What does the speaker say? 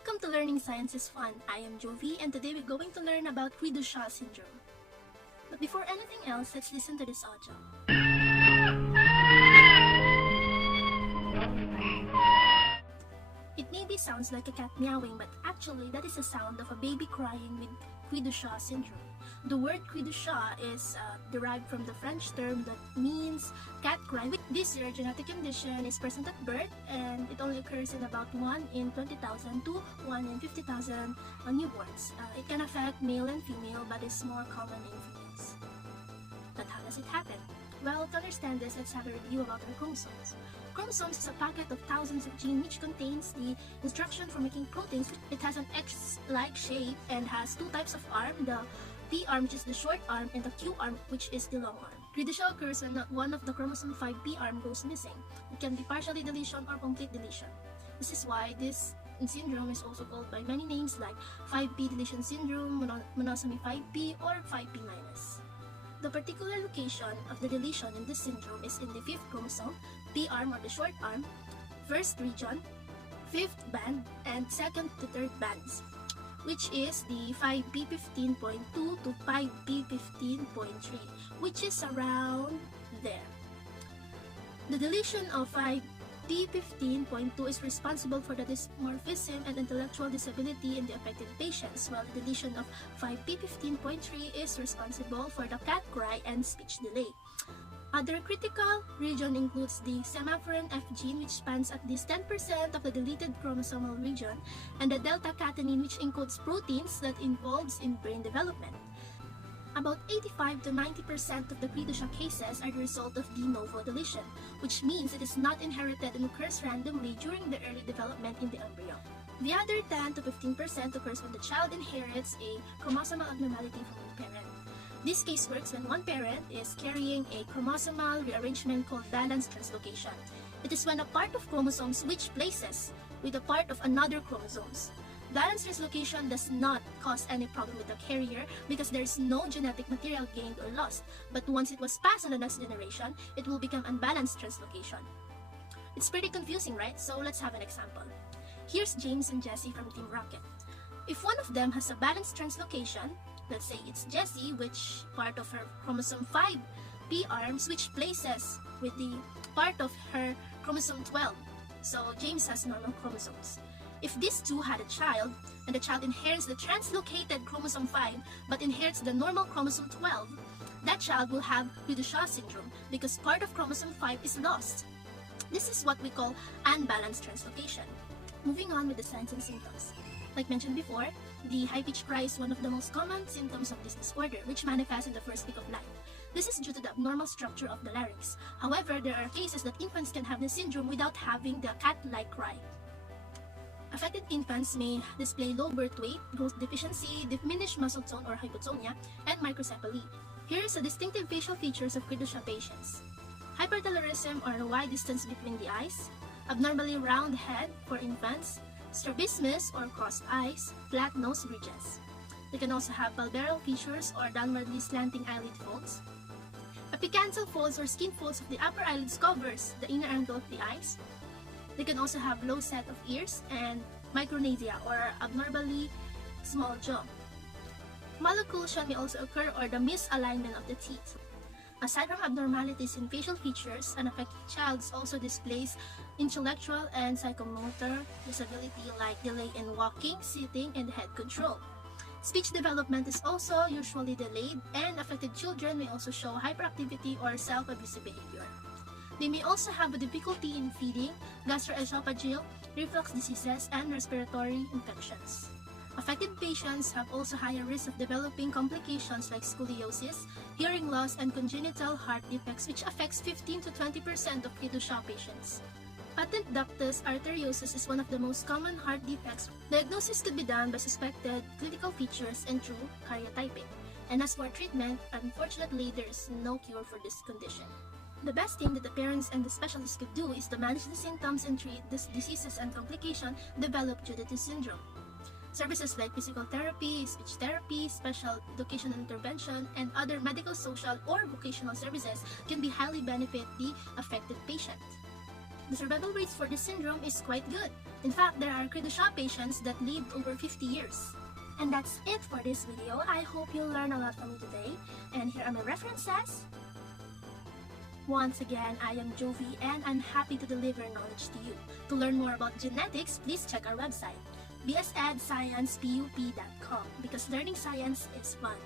Welcome to Learning Science is Fun. I am Jovi and today we're going to learn about Cri-Du-Chat syndrome. But before anything else, let's listen to this audio. It maybe sounds like a cat meowing, but actually that is the sound of a baby crying with Cri-Du-Chat syndrome. The word Cri-Du-Chat is derived from the French term that means cat cry. This rare genetic condition is present at birth and it only occurs in about 1 in 20,000 to 1 in 50,000 newborns. It can affect male and female but is more common in females. But how does it happen? Well, to understand this, let's have a review about our chromosomes. Chromosomes is a packet of thousands of genes which contains the instruction for making proteins. It has an X-like shape and has two types of arm, the P arm, which is the short arm, and the Q arm, which is the long arm. Cri-Du-Chat occurs when one of the chromosome 5P arm goes missing. It can be partially deletion or complete deletion. This is why this syndrome is also called by many names like 5P deletion syndrome, monosomy 5P, or 5P minus. The particular location of the deletion in this syndrome is in the 5th chromosome, P arm or the short arm, 1st region, 5th band, and 2nd to 3rd bands, which is the 5p15.2 to 5p15.3, which is around there. The deletion of 5p15.2 is responsible for the dysmorphism and intellectual disability in the affected patients, while the deletion of 5p15.3 is responsible for the cat cry and speech delay. Other critical region includes the semaphorin F gene, which spans at least 10% of the deleted chromosomal region, and the delta catenin, which encodes proteins that involves in brain development. About 85 to 90% of the Cri-Du-Chat cases are the result of de novo deletion, which means it is not inherited and occurs randomly during the early development in the embryo. The other 10 to 15% occurs when the child inherits a chromosomal abnormality from the parent. This case works when one parent is carrying a chromosomal rearrangement called balanced translocation. It is when a part of chromosome switch places with a part of another chromosomes. Balanced translocation does not cause any problem with the carrier because there is no genetic material gained or lost, but once it was passed on the next generation, it will become unbalanced translocation. It's pretty confusing, right? So let's have an example. Here's James and Jessie from Team Rocket. If one of them has a balanced translocation, let's say it's Jessie, which part of her chromosome 5P arm switch places with the part of her chromosome 12. So James has normal chromosomes. If these two had a child, and the child inherits the translocated chromosome 5 but inherits the normal chromosome 12, that child will have Cri-Du-Chat syndrome because part of chromosome 5 is lost. This is what we call unbalanced translocation. Moving on with the signs and symptoms. Like mentioned before, the high-pitched cry is one of the most common symptoms of this disorder, which manifests in the first week of life. This is due to the abnormal structure of the larynx. However, there are cases that infants can have the syndrome without having the cat-like cry. Affected infants may display low birth weight, growth deficiency, diminished muscle tone or hypotonia, and microcephaly. Here is the distinctive facial features of Cri-Du-Chat patients. Hypertelorism or a wide distance between the eyes, abnormally round head for infants, strabismus or crossed eyes, flat nose bridges. They can also have palpebral features or downwardly slanting eyelid folds. Apicanthal folds or skin folds of the upper eyelids covers the inner angle of the eyes. They can also have low set of ears and micronasia or abnormally small jaw. Malocclusion may also occur or the misalignment of the teeth. Aside from abnormalities in facial features, an affected child also displays intellectual and psychomotor disability like delay in walking, sitting, and head control. Speech development is also usually delayed, and affected children may also show hyperactivity or self-abusive behavior. They may also have a difficulty in feeding, gastroesophageal, reflux diseases, and respiratory infections. Affected patients have also higher risk of developing complications like scoliosis, hearing loss, and congenital heart defects, which affects 15 to 20% of Cri-Du-Chat patients. Patent ductus arteriosus is one of the most common heart defects. Diagnosis could be done by suspected clinical features and through karyotyping. And as for treatment, unfortunately, there is no cure for this condition. The best thing that the parents and the specialists could do is to manage the symptoms and treat the diseases and complications developed due to this syndrome. Services like physical therapy, speech therapy, special educational intervention, and other medical, social, or vocational services can be highly benefit the affected patient. The survival rates for this syndrome is quite good. In fact, there are Cri-Du-Chat patients that lived over 50 years. And that's it for this video. I hope you'll learn a lot from me today. And here are my references. Once again, I am Jovi and I'm happy to deliver knowledge to you. To learn more about genetics, please check our website, bsedsciencepup.com, because learning science is fun.